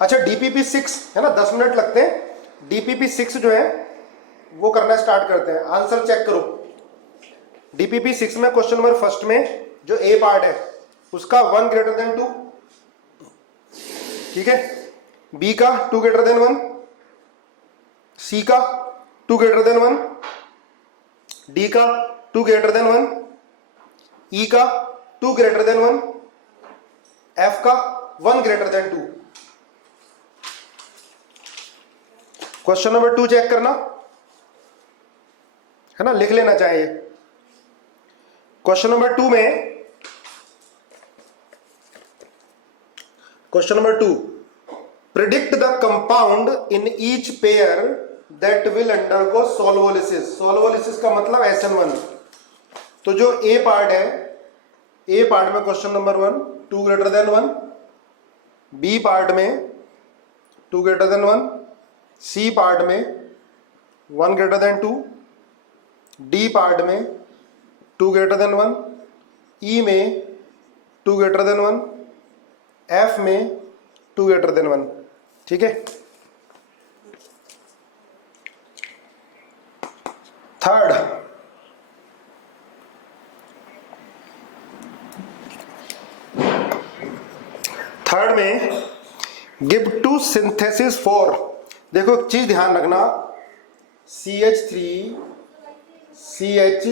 अच्छा डीपीपी 6 है ना, 10 मिनट लगते हैं। डीपीपी 6 जो है वो करना स्टार्ट करते हैं। आंसर चेक करो। डीपीपी 6 में क्वेश्चन नंबर फर्स्ट में जो ए पार्ट है उसका 1 ग्रेटर देन 2, ठीक है। बी का 2 ग्रेटर देन 1, सी का 2 ग्रेटर देन 1, डी का 2 ग्रेटर देन 1, ई का 2 ग्रेटर देन 1, एफ का 1 greater than 2। Question number 2 check करना है ना, लिख लेना चाहिए। क्वेश्चन नंबर 2 में, question number 2, predict the compound in each pair that will undergo solvolysis. Solvolysis का मतलब SN1। तो जो ए पार्ट है, ए पार्ट में question number 1 2 greater than 1, B part में 2 ग्रेटर देन 1, सी पार्ट में 1 ग्रेटर देन 2, डी पार्ट में 2 greater than 1, ई में 2 ग्रेटर देन 1, एफ में 2 ग्रेटर देन 1, ठीक है। थर्ड, थर्ड में गिव टू सिंथेसिस फॉर, देखो एक चीज ध्यान रखना, CH3 CH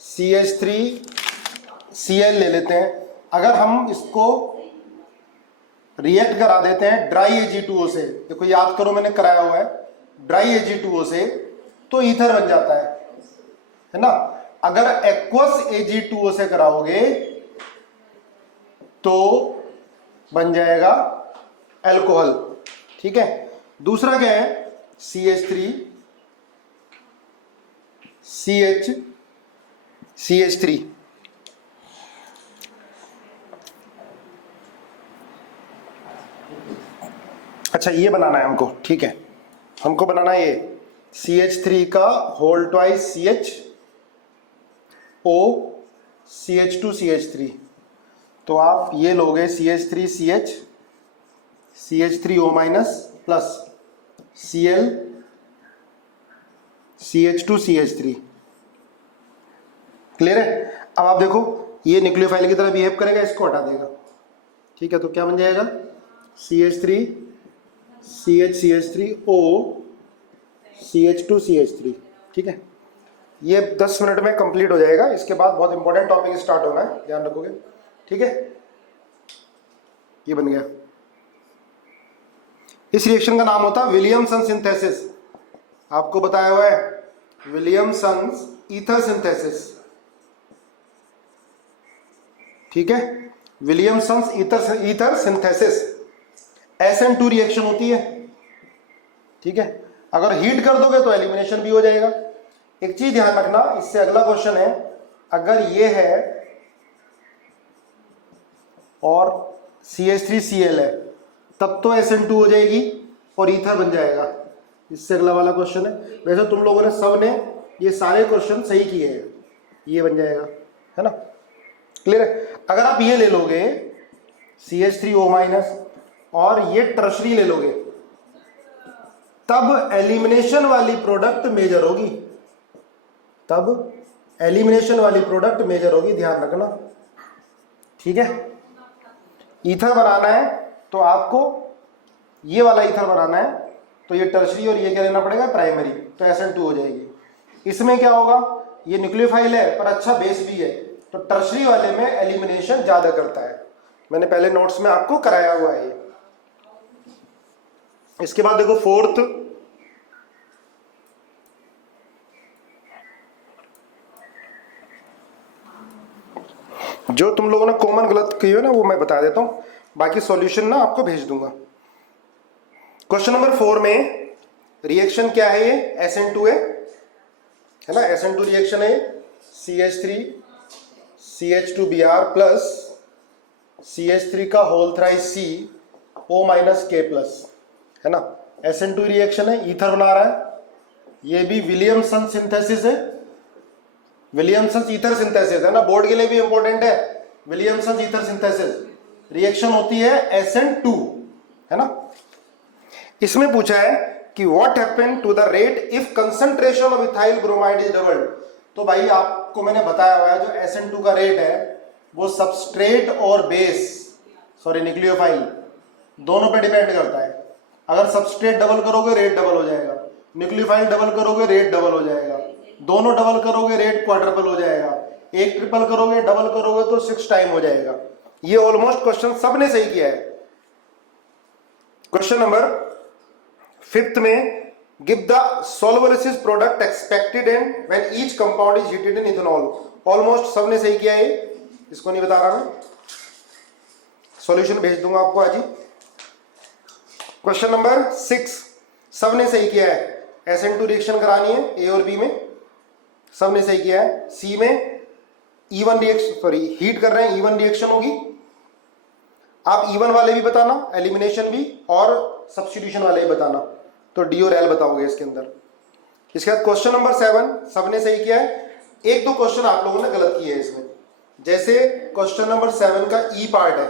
CH3 Cl ले लेते हैं। अगर हम इसको रिएक्ट करा देते हैं ड्राई Ag2O से, देखो याद करो मैंने कराया हुआ है, ड्राई Ag2O से तो ईथर बन जाता है ना। अगर एक्वस Ag2O से कराओगे तो बन जाएगा अल्कोहल, ठीक है। दूसरा क्या है, CH3 CH CH3, अच्छा ये बनाना है हमको, ठीक है। हमको बनाना है ये CH3 का whole twice CH O CH2 CH3। तो आप ये लोगे CH3 CH CH3O minus plus Cl CH2 CH3, clear है। अब आप देखो ये न्यूक्लियोफाइल की तरह बिहेव करेगा, इसको हटा देगा, ठीक है। तो क्या बन जाएगा, CH3 CH CH3O CH2 CH3, ठीक है। ये 10 मिनट में कंप्लीट हो जाएगा। इसके बाद बहुत इंपॉर्टेंट टॉपिक स्टार्ट होना है, ध्यान रखोगे, ठीक है। ये बन गया। इस रिएक्शन का नाम होता है विलियमसन सिंथेसिस। आपको बताया हुआ है विलियमसन्स ईथर सिंथेसिस, ठीक है। Williamson's ether synthesis SN2 reaction होती है, ठीक है। अगर हीट कर दोगे तो एलिमिनेशन भी हो जाएगा। एक चीज ध्यान रखना, इससे अगला क्वेश्चन है, अगर ये है और CH3Cl है तब तो SN2 हो जाएगी और ईथर बन जाएगा। इससे अगला वाला क्वेश्चन है। वैसे तुम लोगों ने सब ने ये सारे क्वेश्चन सही किए हैं, ये बन जाएगा, है ना, क्लियर है। अगर आप ये ले लोगे CH3O माइनस और ये टर्शरी ले लोगे तब एलिमिनेशन वाली प्रोडक्ट मेजर होगी, तब एलिमिनेशन वाली प्रोडक्ट मेजर होगी, ध्यान रखना, ठीक है। ईथर बनाना है तो आपको ये वाला ईथर बनाना है, तो ये टर्शरी और ये क्या लेना पड़ेगा, प्राइमरी, तो SN2 हो जाएगी। इसमें क्या होगा, ये न्यूक्लियोफाइल है पर अच्छा बेस भी है, तो टर्शरी वाले में एलिमिनेशन ज्यादा करता है। मैंने पहले नोट्स में आपको कराया हुआ है ये। इसके बाद देखो फोर्थ, जो तुम लोगों ने कॉमन गलत की हो ना वो मैं बता देता हूं, बाकी सॉल्यूशन ना आपको भेज दूंगा। क्वेश्चन नंबर 4 में रिएक्शन क्या है, ये SN2 है ना, SN2 रिएक्शन है, CH3 CH2Br प्लस CH3 का whole thrice C O minus K plus, है ना। SN2 रिएक्शन है, ईथर बना रहा है। ये भी विलियमसन सिंथेसिस है, विलियमसन ईथर सिंथेसिस है ना, बोर्ड के लिए भी इंपॉर्टेंट है। विलियमसन ईथर सिंथेसिस रिएक्शन होती है SN2, है ना। इसमें पूछा है कि what happen to the rate if concentration of ethyl bromide is doubled. तो भाई आपको मैंने बताया हुआ है जो SN2 का रेट है वो सबस्ट्रेट और बेस न्यूक्लियोफाइल दोनों पे डिपेंड करता है। अगर सबस्ट्रेट डबल करोगे रेट डबल हो जाएगा, न्यूक्लियोफाइल डबल करोगे रेट डबल हो जाएगा, दोनों डबल करोगे रेट क्वाड्रपल हो जाएगा, एक ट्रिपल करोगे डबल करोगे तो 6 टाइम हो जाएगा। ये ऑलमोस्ट क्वेश्चन सबने सही किया है। क्वेश्चन नंबर 5 में give the solvolysis product expected and when each compound is heated in ethanol. Almost सबने सही किया है, इसको नहीं बता रहा मैं, सॉल्यूशन भेज दूंगा आपको आज ही। क्वेश्चन नंबर 6 सबने सही किया है, SN2 रिएक्शन करानी है A और B में, सबने सही किया है। C में E1 रिएक्शन हीट कर रहे हैं, E1 रिएक्शन होगी। आप E1 वाले भी बताना, एलिमिनेशन भी और सब्स्टिट्यूशन वाले भी बताना, तो D और L बताओगे इसके अंदर। इसके बाद क्वेश्चन नंबर 7 सबने सही किया है। एक दो क्वेश्चन आप लोगों ने गलत किए हैं इसमें, जैसे क्वेश्चन नंबर 7 का E पार्ट है,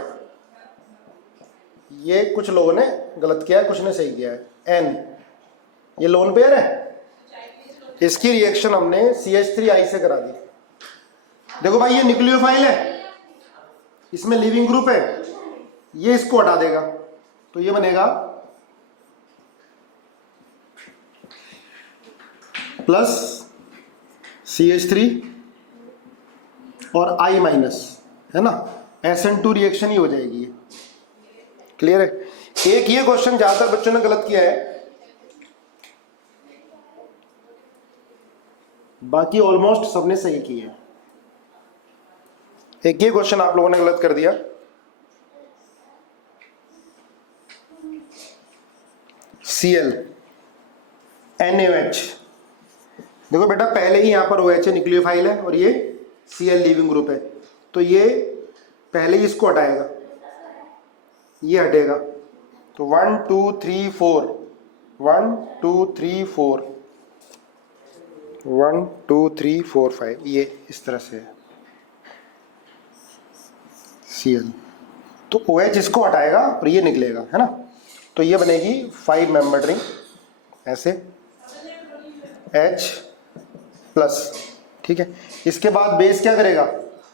ये कुछ लोगों ने गलत किया है, कुछ ने सही किया है। N ये लोन पेयर है, इसकी रिएक्शन हमने CH3I से करा दी। देखो भाई ये न्यूक्लियोफाइल है, इसमें लीविंग ग्रुप है, ये इसको हटा देगा तो ये बनेगा प्लस CH3 और I माइनस, है ना, SN2 रिएक्शन ही हो जाएगी ये। क्लियर है। एक ये क्वेश्चन ज्यादातर बच्चों ने गलत किया है, बाकी ऑलमोस्ट सबने सही किया है। एक ये क्वेश्चन आप लोगों ने गलत कर दिया, Cl NaOH। देखो बेटा पहले ही यहां पर OH न्यूक्लियोफाइल है और ये Cl लीविंग ग्रुप है, तो ये पहले ही इसको हटाएगा, ये हटेगा, तो 1 2 3 4 1 2 3 4 1 2 3 4 5, ये इस तरह से है Cl। तो OH इसको हटाएगा और ये निकलेगा, है ना, तो ये बनेगी 5 मेंबर्ड रिंग ऐसे H प्लस। ठीक है, इसके बाद बेस क्या करेगा,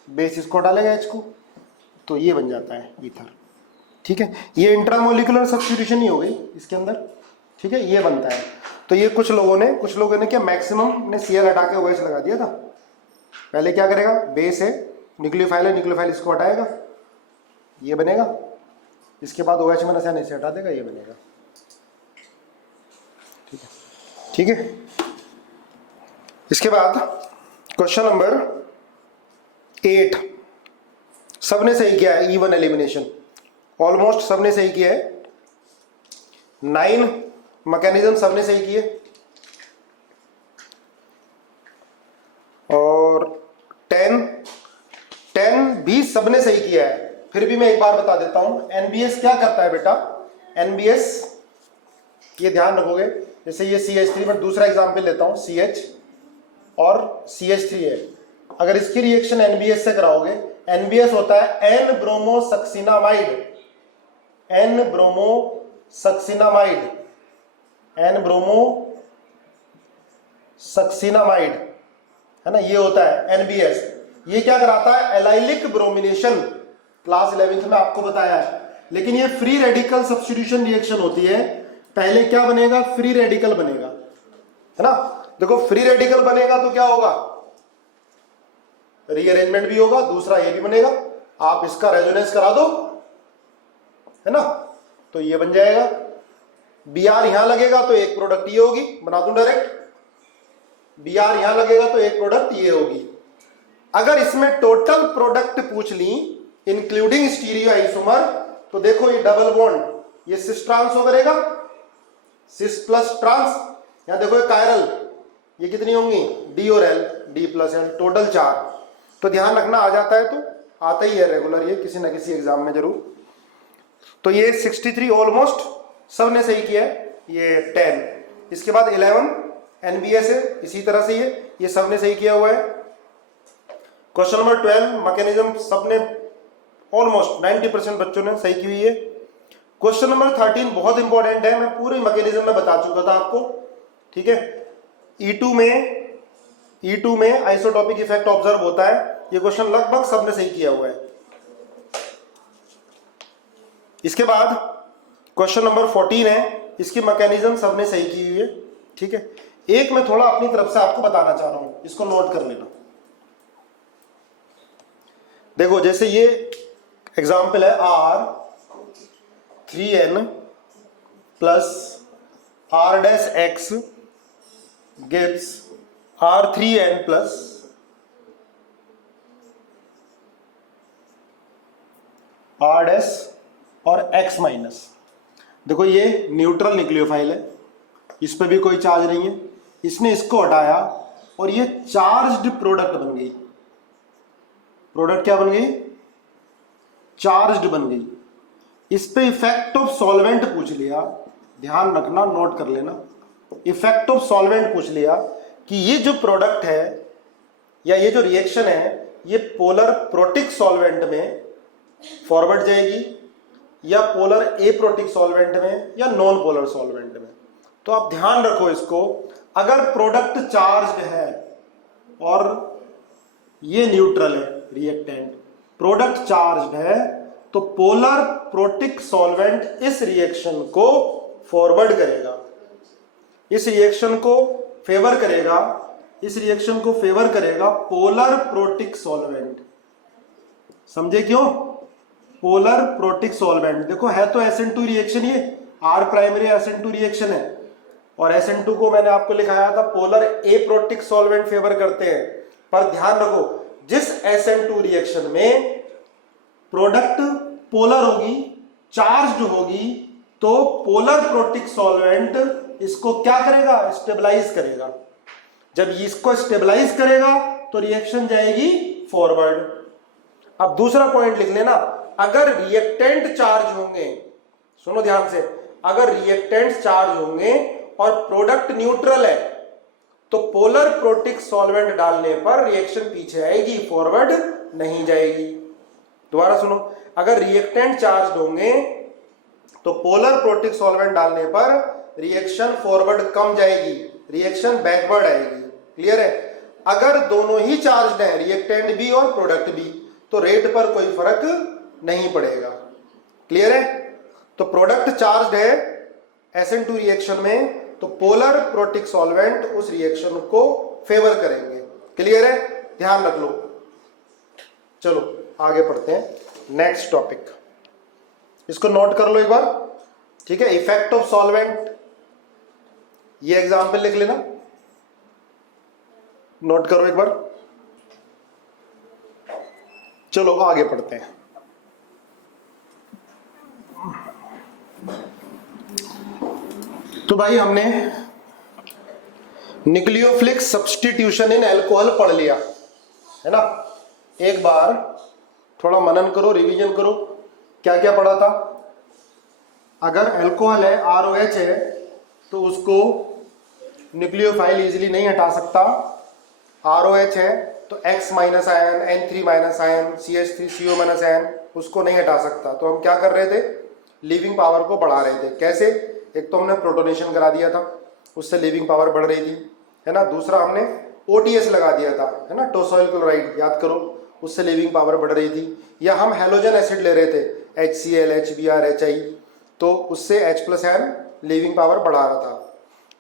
बेस इसको हटा लेगा H को, तो ये बन जाता है ईथर। ठीक है, ये इंट्रामोलिकुलर सब्स्टिट्यूशन ही हो गई इसके अंदर। ठीक है, ये बनता है। तो ये कुछ लोगों ने क्या मैक्सिमम ने Cl हटा के OH लगा दिया था। पहले क्या करेगा, बेस है न्यूक्लियोफाइल इसको हटाएगा, ये बनेगा, इसके बाद OH में आसानी से हटा देगा, ये बनेगा। ठीक है, ठीक है। इसके बाद क्वेश्चन नंबर 8 सबने सही किया है, E1 एलिमिनेशन ऑलमोस्ट सबने सही किया है। 9 मैकेनिज्म सबने सही किए, और 10 भी सबने सही किया है। फिर भी मैं एक बार बता देता हूं, NBS क्या करता है बेटा, NBS ये ध्यान रखोगे, जैसे ये CH3, मैं दूसरा एग्जाम्पल लेता हूं, CH और CH3 है, अगर इसकी रिएक्शन NBS से कराओगे, NBS होता है N ब्रोमोसक्सिनामाइड, N ब्रोमोसक्सिनामाइड, है ना, ये होता है NBS। ये क्या कराता है, एलाइलिक ब्रोमिनेशन, क्लास 11th में आपको बताया है। लेकिन ये फ्री रेडिकल सब्स्टिट्यूशन रिएक्शन होती है। पहले क्या बनेगा, फ्री रेडिकल बनेगा, है ना। देखो फ्री रेडिकल बनेगा तो क्या होगा, रीअरेंजमेंट भी होगा, दूसरा ये भी बनेगा, आप इसका रेजोनेंस करा दो, है ना, तो ये बन जाएगा। Br यहां लगेगा तो एक प्रोडक्ट ये होगी, बना दूं डायरेक्ट, Br यहां लगेगा तो एक प्रोडक्ट ये होगी। अगर इसमें टोटल प्रोडक्ट पूछ ली इंक्लूडिंग स्टीरियो आइसोमर, तो देखो ये डबल बॉन्ड, ये सिस ट्रांस हो करेगा, सिस प्लस ट्रांस, यहां देखो ये कायरल, ये कितनी होंगी, D और L, D plus L, total 4। तो ध्यान रखना, आ जाता है तो आता ही है रेगुलर, ये किसी ना किसी एग्जाम में जरूर। तो ये 63 ऑलमोस्ट सबने सही किया है, ये 10। इसके बाद 11 NBS है, इसी तरह से ये सबने सही किया हुआ है। क्वेश्चन नंबर 12 मैकेनिज्म सबने ऑलमोस्ट 90% बच्चों ने सही की हुई है। क्वेश्चन नंबर 13 बहुत इंपॉर्टेंट है, मैं पूरे मैकेनिज्म में बता चुका था आपको, ठीक है। E2 में आइसोटोपिक इफेक्ट ऑब्जर्व होता है, ये क्वेश्चन लगभग सबने सही किया हुआ है। इसके बाद क्वेश्चन नंबर 14 है, इसकी मैकेनिज्म सबने सही की हुई है, ठीक है। एक मैं थोड़ा अपनी तरफ से आपको बताना चाह रहा हूं, इसको नोट कर लेना। देखो जैसे ये एग्जाम्पल है R3n plus R dash x gives R3n plus R dash और x माइनस। देखो ये न्यूट्रल न्यूक्लियोफाइल है, इस पर भी कोई चार्ज नहीं है, इसने इसको हटाया और ये चार्ज्ड प्रोडक्ट बन गई। प्रोडक्ट क्या बन गई? चार्ज्ड बन गई। इस पे इफेक्ट ऑफ सॉल्वेंट पूछ लिया, ध्यान रखना, नोट कर लेना। इफेक्ट ऑफ सॉल्वेंट पूछ लिया कि ये जो प्रोडक्ट है या ये जो रिएक्शन है, ये पोलर प्रोटिक सॉल्वेंट में फॉरवर्ड जाएगी या पोलर एप्रोटिक सॉल्वेंट में या नॉन पोलर सॉल्वेंट में। तो आप ध्यान रखो इसको, अगर प्रोडक्ट चार्ज्ड है और ये न्यूट्रल है रिएक्टेंट, प्रोडक्ट चार्ज्ड है, तो पोलर प्रोटिक सॉल्वेंट इस रिएक्शन को फॉरवर्ड करेगा, इस रिएक्शन को फेवर करेगा, इस रिएक्शन को फेवर करेगा पोलर प्रोटिक सॉल्वेंट। समझे क्यों? पोलर प्रोटिक सॉल्वेंट, देखो है तो SN2 रिएक्शन, ये R प्राइमरी SN2 रिएक्शन है, और SN2 को मैंने आपको लिखाया था पोलर एप्रोटिक सॉल्वेंट फेवर करते हैं। पर ध्यान रखो, जिस SN2 रिएक्शन में प्रोडक्ट पोलर होगी, चार्ज्ड होगी, तो पोलर प्रोटिक सॉल्वेंट इसको क्या करेगा? स्टेबलाइज करेगा। जब इसको स्टेबलाइज करेगा तो रिएक्शन जाएगी फॉरवर्ड। अब दूसरा पॉइंट लिख लेना, अगर रिएक्टेंट चार्ज होंगे, सुनो ध्यान से, अगर रिएक्टेंट चार्ज होंगे और प्रोडक्ट न्यूट्रल है, तो पोलर प्रोटिक सॉल्वेंट डालने पर रिएक्शन पीछे आएगी, फॉरवर्ड नहीं जाएगी। दोबारा सुनो, अगर रिएक्टेंट चार्ज होंगे तो पोलर प्रोटिक सॉल्वेंट डालने पर रिएक्शन फॉरवर्ड कम जाएगी, रिएक्शन बैकवर्ड आएगी। क्लियर है? अगर दोनों ही चार्ज हैं, रिएक्टेंट भी और प्रोडक्ट भी, तो रेट पर कोई फर्क नहीं पड़ेगा। क्लियर है? तो प्रोडक्ट चार्ज है SN2 रिएक्शन में, तो पोलर प्रोटिक सॉल्वेंट उस रिएक्शन को फेवर करेंगे। क्लियर है? ध्यान रख लो। चलो आगे पढ़ते हैं, नेक्स्ट टॉपिक, इसको नोट कर लो एक बार, ठीक है। इफेक्ट ऑफ सॉल्वेंट, ये एग्जांपल लिख लेना, नोट करो एक बार। चलो आगे पढ़ते हैं। तो भाई हमने न्यूक्लियोफिलिक सब्स्टिट्यूशन इन अल्कोहल पढ़ लिया है ना। एक बार थोड़ा मनन करो, रिवीजन करो, क्या क्या पढ़ा था। अगर अल्कोहल है, ROH है, तो उसको न्यूक्लियोफाइल इजीली नहीं हटा सकता। ROH है तो X minus ion, N3 minus ion, CH3CO minus ion, उसको नहीं हटा सकता। तो हम क्या कर रहे थे? लीविंग पावर को बढ़ा रहे थे। कैसे? एक तो हमने प्रोटोनेशन करा दिया था, उससे लीविंग पावर बढ़ रही थी, है ना। दूसरा हमने OTS लगा दिया था, है ना, टोसॉइल क्लोराइड, याद करो, उससे लीविंग पावर बढ़ रही थी। या हम हेलोजन एसिड ले रहे थे, HCl, HBr, HI, तो उससे H+ आयन लीविंग पावर बढ़ा रहा था।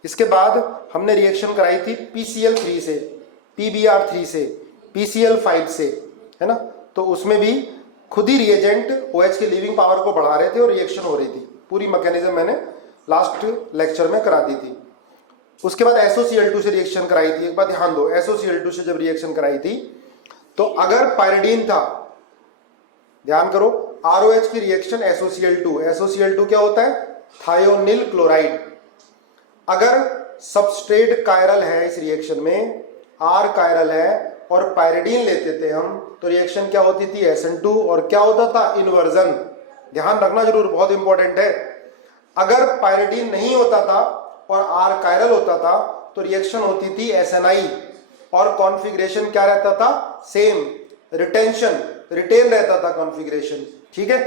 इसके बाद हमने रिएक्शन कराई थी PCl3 से, PBr3 से, PCl5 से, है ना। तो उसमें भी खुद ही रिएजेंट OH की लीविंग पावर को बढ़ा रहे थे और रिएक्शन हो रही थी। पूरी मैकेनिज्म मैंने लास्ट लेक्चर में करा दी थी। उसके बाद SOCl2 से रिएक्शन कराई थी। एक बात ध्यान दो, SOCl2 से जब रिएक्शन कराई थी तो अगर पायरिडीन था, ध्यान करो, ROH की रिएक्शन SOCl2 क्या होता है? Thionyl chloride. अगर सबस्ट्रेट कायरल है इस रिएक्शन में, R कायरल है और पायरिडीन लेते थे हम, तो रिएक्शन क्या होती थी? SN2, और क्या होता था? इन्वर्जन। ध्यान रखना जरूर, बहुत इंपॉर्टेंट है। अगर पायरिडीन नहीं होता था और R कायरल होता था तो रिएक्शन होती थी SNI, और कॉन्फ़िगरेशन क्या रहता था? सेम, रिटेन रहता था कॉन्फ़िगरेशन। ठीक है,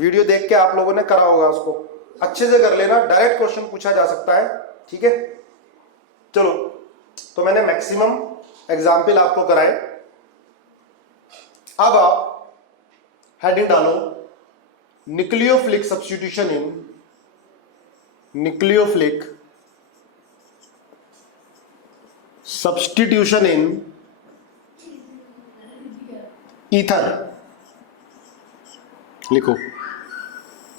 वीडियो देख के आप लोगों ने करा होगा, उसको अच्छे से कर लेना, डायरेक्ट क्वेश्चन पूछा जा सकता है, ठीक है। चलो, तो मैंने मैक्सिमम एग्जाम्पल आपको कराए। अब आप हेडिंग डालो, nucleophilic substitution in nucleophilic substitution in ether, लिखो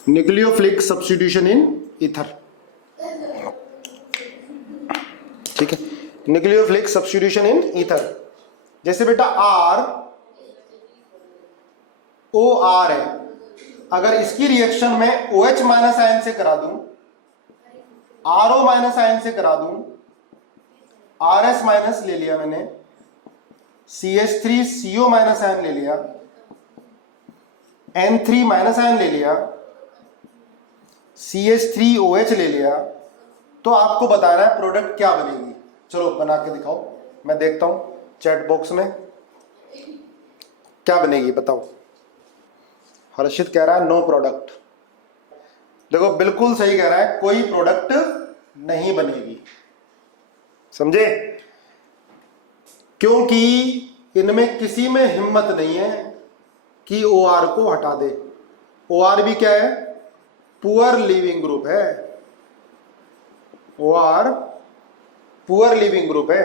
न्यूक्लियोफिलिक सब्स्टिट्यूशन इन ईथर, ठीक है। न्यूक्लियोफिलिक सब्स्टिट्यूशन इन ईथर, जैसे बेटा आर ओ आर है, अगर इसकी रिएक्शन में OH माइनस आयन से करा दूं, RO माइनस आयन से करा दूं, RS माइनस ले लिया मैंने, CH3CO माइनस आयन ले लिया, N3 माइनस आयन ले लिया, CH3OH ले लिया, तो आपको बताना है प्रोडक्ट क्या बनेगी। चलो बना के दिखाओ, मैं देखता हूं चैट बॉक्स में क्या बनेगी, बताओ। हर्षित कह रहा है नो प्रोडक्ट। देखो बिल्कुल सही कह रहा है, कोई प्रोडक्ट नहीं बनेगी, समझे, क्योंकि इनमें किसी में हिम्मत नहीं है कि OR को हटा दे। OR भी क्या है, पुअर लीविंग ग्रुप है, OR पुअर लीविंग ग्रुप है,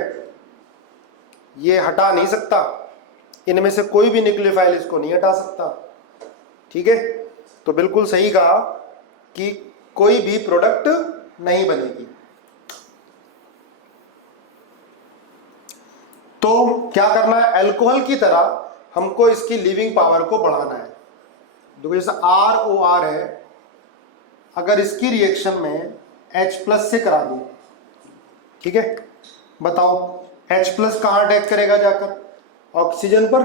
ये हटा नहीं सकता, इनमें से कोई भी न्यूक्लियोफाइल इसको नहीं हटा सकता, ठीक है। तो बिल्कुल सही कहा कि कोई भी प्रोडक्ट नहीं बनेगी। तो क्या करना है, अल्कोहल की तरह हमको इसकी लीविंग पावर को बढ़ाना है। देखो जैसे ROR है, अगर इसकी रिएक्शन में H+ से करा दूं, ठीक है, बताओ H+ कहां अटैक करेगा जाकर, ऑक्सीजन पर,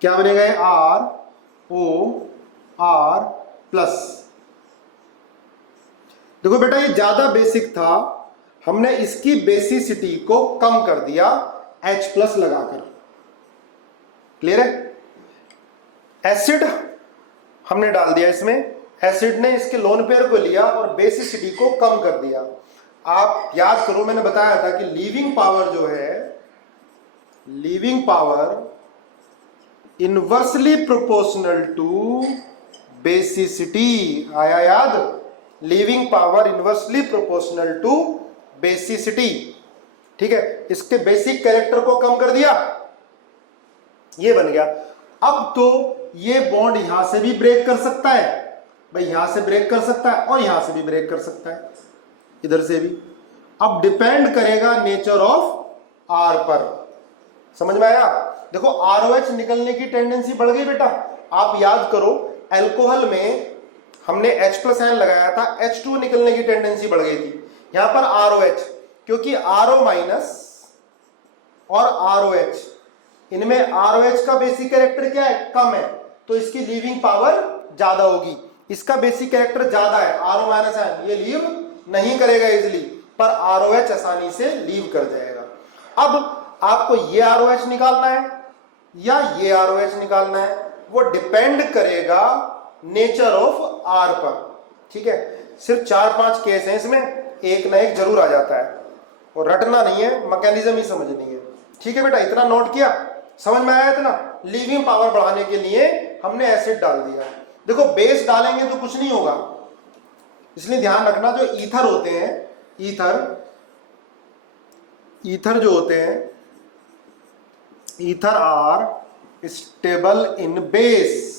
क्या बनेगा ये ROR+। देखो बेटा ये ज्यादा बेसिक था, हमने इसकी बेसिसिटी को कम कर दिया H+ लगाकर, क्लियर है। एसिड हमने डाल दिया इसमें, एसिड ने इसके लोन पेयर को लिया और बेसिसिटी को कम कर दिया। आप याद करो, मैंने बताया था कि लीविंग पावर जो है, leaving power inversely proportional to basicity, आया याद, leaving power inversely proportional to basicity, ठीक है। इसके बेसिक कैरेक्टर को कम कर दिया, ये बन गया। अब तो ये बॉन्ड यहां से भी ब्रेक कर सकता है, भाई यहां से ब्रेक कर सकता है और यहां से भी ब्रेक कर सकता है, इधर से भी। अब डिपेंड करेगा नेचर ऑफ R पर, समझ में आया। देखो ROH निकलने की टेंडेंसी बढ़ गई बेटा। आप याद करो, अल्कोहल में हमने H+ आयन लगाया था, H2 निकलने की टेंडेंसी बढ़ गई थी। यहां पर ROH, क्योंकि RO- और ROH, इनमें ROH का बेसिक कैरेक्टर क्या है, कम है, तो इसकी लीविंग पावर ज्यादा होगी। इसका बेसिक कैरेक्टर ज्यादा है, RO- आयन, ये लीव नहीं करेगा इजिली, पर ROH आसानी से लीव कर जाएगा। अब आपको ये ROH निकालना है या ये ROH निकालना है, वो डिपेंड करेगा नेचर ऑफ R पर, ठीक है। सिर्फ 4-5 केस हैं इसमें, एक ना एक जरूर आ जाता है, और रटना नहीं है, मैकेनिज्म ही समझनी है, ठीक है बेटा। इतना नोट किया, समझ में आया इतना। लीविंग पावर बढ़ाने के लिए हमने एसिड डाल दिया। देखो बेस डालेंगे तो कुछ नहीं होगा, इसलिए ध्यान रखना, जो ईथर होते हैं, ईथर जो होते हैं, ether are stable in base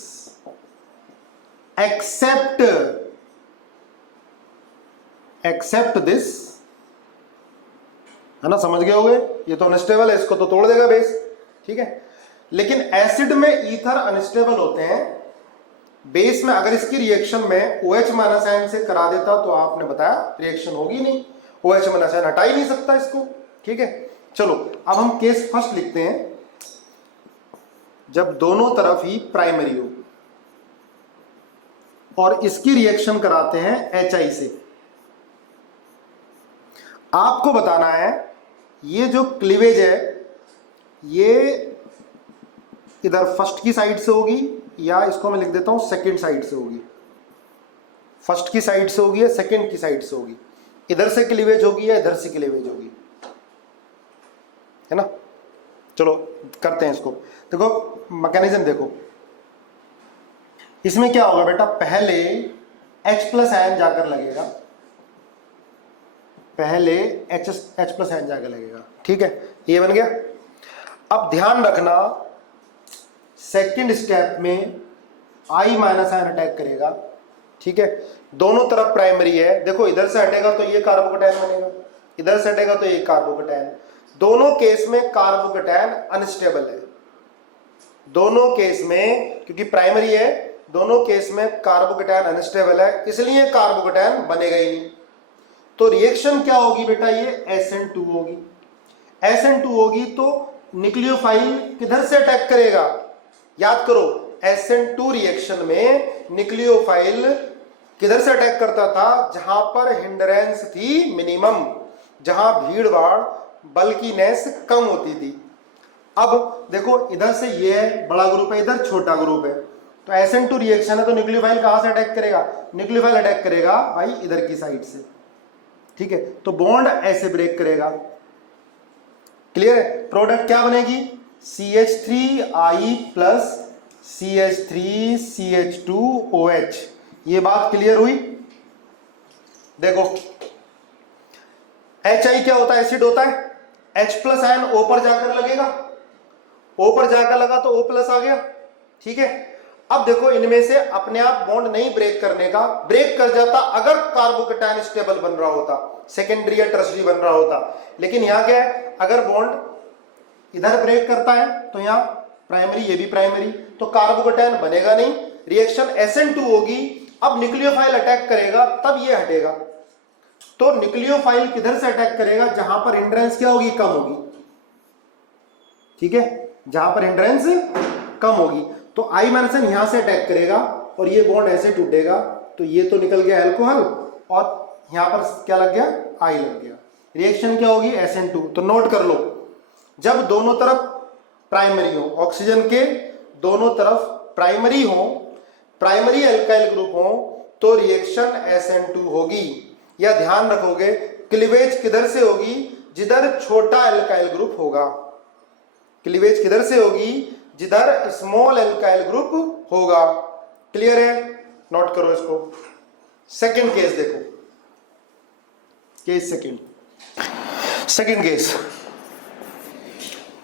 except this, है ना, समझ गए होगे। ये तो अनस्टेबल है, इसको तो तोड़ देगा बेस, ठीक है। लेकिन एसिड में ईथर अनस्टेबल होते हैं, बेस में अगर इसकी रिएक्शन में OH- आयन से करा देता तो आपने बताया रिएक्शन होगी नहीं, OH- आयन हटा ही नहीं सकता इसको, ठीक है। चलो अब हम केस फर्स्ट लिखते हैं, जब दोनों तरफ ही प्राइमरी हो और इसकी रिएक्शन कराते हैं HI से। आपको बताना है ये जो क्लीवेज है, ये इधर फर्स्ट की साइड से होगी या इसको मैं लिख देता हूं सेकंड साइड से होगी, फर्स्ट की साइड से होगी या सेकंड की साइड से होगी, इधर से क्लीवेज होगी या इधर से क्लीवेज होगी, है ना। चलो करते हैं इसको। देखो मैकेनिज्म देखो, इसमें क्या होगा बेटा, पहले H प्लस आयन जाकर लगेगा, पहले H प्लस आयन जाकर लगेगा, ठीक है, ये बन गया। अब ध्यान रखना सेकंड स्टेप में I माइनस आयन अटैक करेगा, ठीक है, दोनों तरफ प्राइमरी है। देखो इधर से हटेगा तो ये कार्बोकैटायन बनेगा, इधर से हटेगा तो ये कार्बोकैटायन। दोनों केस में कार्बोकैटायन अनस्टेबल है, दोनों केस में, क्योंकि प्राइमरी है, दोनों केस में कार्बोकैटायन अनस्टेबल है, इसलिए कार्बोकैटायन बनेगा ही नहीं। तो रिएक्शन क्या होगी बेटा, ये SN2 होगी। SN2 होगी तो न्यूक्लियोफाइल किधर से अटैक करेगा, याद करो SN2 रिएक्शन में न्यूक्लियोफाइल किधर से अटैक करता था, जहां पर हिंड्रेंस थी मिनिमम, जहां भीड़ भाड़ बल्कीनेस कम होती थी। अब देखो इधर से ये है बड़ा ग्रुप है, इधर छोटा ग्रुप है, तो SN2 रिएक्शन है तो न्यूक्लियोफाइल कहां से अटैक करेगा, न्यूक्लियोफाइल अटैक करेगा भाई इधर की साइड से, ठीक है, तो बॉन्ड ऐसे ब्रेक करेगा। क्लियर है, प्रोडक्ट क्या बनेगी, CH3I प्लस CH3CH2OH। ये बात क्लियर हुई। देखो HI क्या होता है, एसिड होता है, H प्लस आयन O पर जाकर लगेगा, O पर जाकर लगा तो O प्लस आ गया, ठीक है। अब देखो इनमें से अपने आप बॉन्ड नहीं ब्रेक करने का, ब्रेक कर जाता अगर कार्बोकैटायन स्टेबल बन रहा होता, सेकेंडरी या टर्शरी बन रहा होता। लेकिन यहां क्या है, अगर बॉन्ड इधर ब्रेक करता है तो यहां प्राइमरी, ये भी प्राइमरी, तो कार्बोकैटायन बनेगा नहीं, रिएक्शन SN2 होगी। अब न्यूक्लियोफाइल अटैक करेगा तब ये हटेगा, तो न्यूक्लियोफाइल किधर से अटैक करेगा, जहां पर हिंड्रेंस क्या होगी, कम होगी, ठीक है, जहां पर हिंड्रेंस कम होगी। तो I माइनस आयन यहां से अटैक करेगा और ये बॉन्ड ऐसे टूटेगा, तो ये तो निकल गया अल्कोहल और यहां पर क्या लग गया, I लग गया। रिएक्शन क्या होगी, SN2। तो नोट कर लो, जब दोनों तरफ प्राइमरी हो, ऑक्सीजन के दोनों तरफ प्राइमरी हो, प्राइमरी अल्काइल ग्रुप हो, तो रिएक्शन SN2 होगी। या ध्यान रखोगे क्लीवेज किधर से होगी, जिधर छोटा अल्काइल ग्रुप होगा, क्लीवेज किधर से होगी, जिधर स्मॉल अल्काइल ग्रुप होगा। क्लियर है, नोट करो इसको। सेकंड केस देखो, केस सेकंड केस,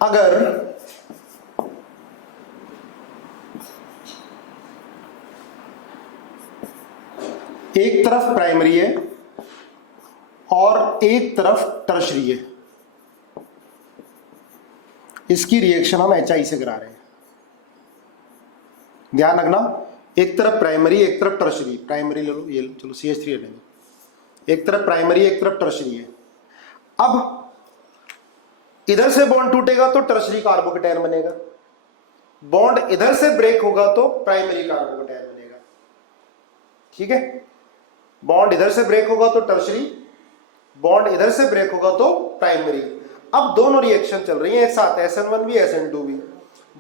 अगर एक तरफ प्राइमरी है और एक तरफ टर्शरी है, इसकी रिएक्शन हम HI से करा रहे हैं। ध्यान रखना, एक तरफ प्राइमरी एक तरफ टर्शरी, प्राइमरी ले लो, ये चलो CH3 ले लो, एक तरफ प्राइमरी एक तरफ टर्शरी है। अब इधर से बॉन्ड टूटेगा तो टर्शरी कार्बोकैटायन बनेगा, बॉन्ड इधर से ब्रेक होगा तो प्राइमरी कार्बोकैटायन बनेगा, ठीक है। बॉन्ड इधर से ब्रेक होगा तो टर्शरी, बॉन्ड इधर से ब्रेक होगा तो प्राइमरी। अब दोनों रिएक्शन चल रही हैं एक साथ, SN1 भी SN2 भी।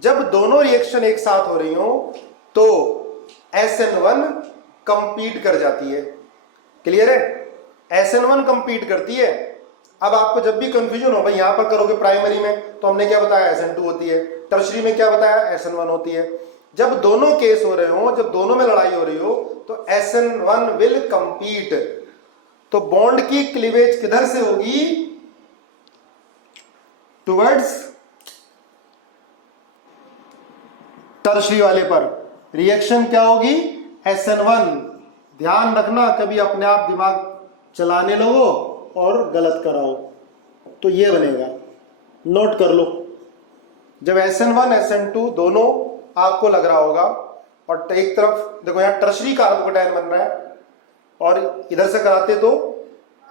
जब दोनों रिएक्शन एक साथ हो रही हो तो SN1 कंपीट कर जाती है। क्लियर है, SN1 कंपीट करती है। अब आपको जब भी कंफ्यूजन हो, भाई यहां पर करोगे प्राइमरी में तो हमने क्या बताया, SN2 होती है, टर्शरी में क्या बताया, SN1 होती है। जब दोनों केस हो रहे हो, जब दोनों में लड़ाई हो रही हो, तो SN1 विल कंपीट। तो बॉन्ड की क्लीवेज किधर से होगी, टुवर्ड्स टर्शरी वाले पर। रिएक्शन क्या होगी, SN1। ध्यान रखना, कभी अपने आप दिमाग चलाने लगो और गलत कराओ तो ये बनेगा, नोट कर लो। जब SN1 SN2 दोनों आपको लग रहा होगा और एक तरफ देखो यहां टर्शरी कार्बोकैटायन बन रहा है और इधर से कराते तो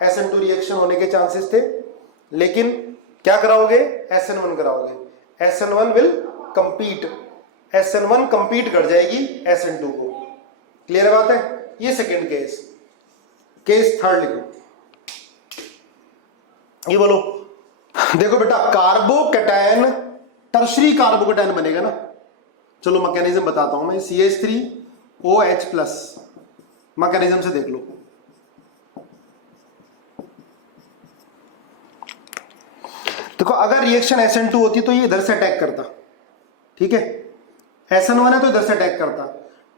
SN2 रिएक्शन होने के चांसेस थे, लेकिन क्या कराओगे, SN1 कराओगे, SN1 will compete, SN1 compete कर जाएगी SN2 को। क्लियर बात है, ये सेकंड केस। केस थर्ड लिखो, ये बोलो। देखो बेटा, कार्बोकैटायन टर्शरी कार्बोकैटायन बनेगा ना, चलो मैकेनिज्म बताता हूं मैं। CH3OH प्लस मैकेनिज्म से देख लो। देखो अगर रिएक्शन SN2 होती तो ये इधर से अटैक करता, ठीक है, SN1 है तो इधर से अटैक करता।